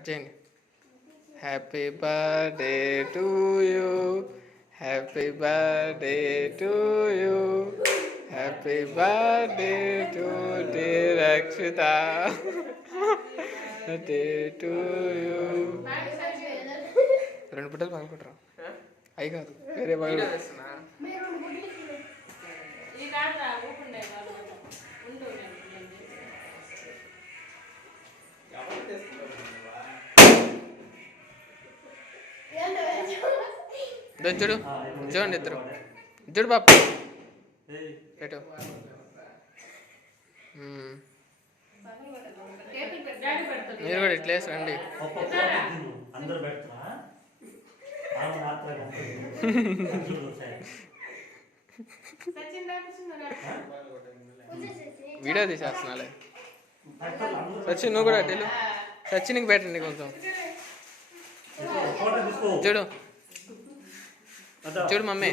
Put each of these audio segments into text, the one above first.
Cut చేయండి. Happy birthday to you, happy birthday to you, happy birthday to Rakshita, birthday to you. రెండు పుట్టలు పగలకొట్టరా, అవి కాదు వేరే బాగా. చూడు చూడండి ఇద్దరు చూడు బాబు పెట్టు. మీరు కూడా ఇట్లా రండి. వీడియో తీసేస్తున్నాలే. సచిన్ నువ్వు కూడా అట్టేలు. సచిన్కి పెట్టండి కొంచెం. చూడు చూడు మమ్మీ.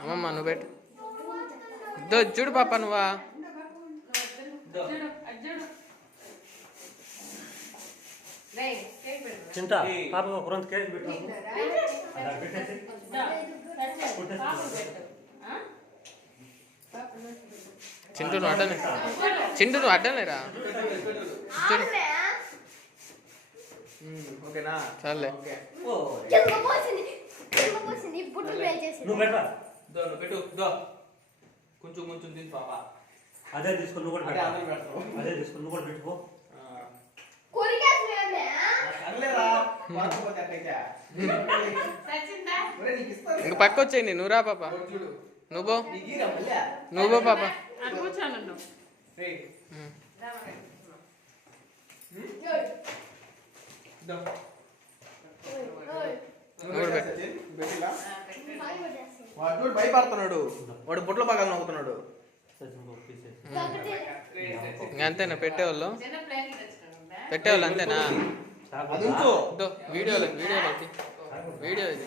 అమ్మమ్మ నువ్వు పెట్టు. చూడు పాప నువ్వా. చింత పాప ఒక కేక్ పెట్టు. చింటూ నువ్వు అడ్డనే, చింటూ నువ్వు అడ్డనేరా. ఓకేనా చాలే. పెట్టు కొంచెం కొంచెం తిని పాప. అదే తీసుకుని నువ్వు కూడా పెట్టు. అదే తీసుకుని నువ్వు కూడా పెట్టుకో. ఇంక పక్క వచ్చేయండి. నువ్వు రా పాప. నువ్వు నువ్వు పాప. వాడు భయపడుతున్నాడు. వాడు బుట్టలు బాగా నవ్వుతున్నాడు. అంతేనా పెట్టేవాళ్ళు అంతేనా. వీడియోలో వీడియో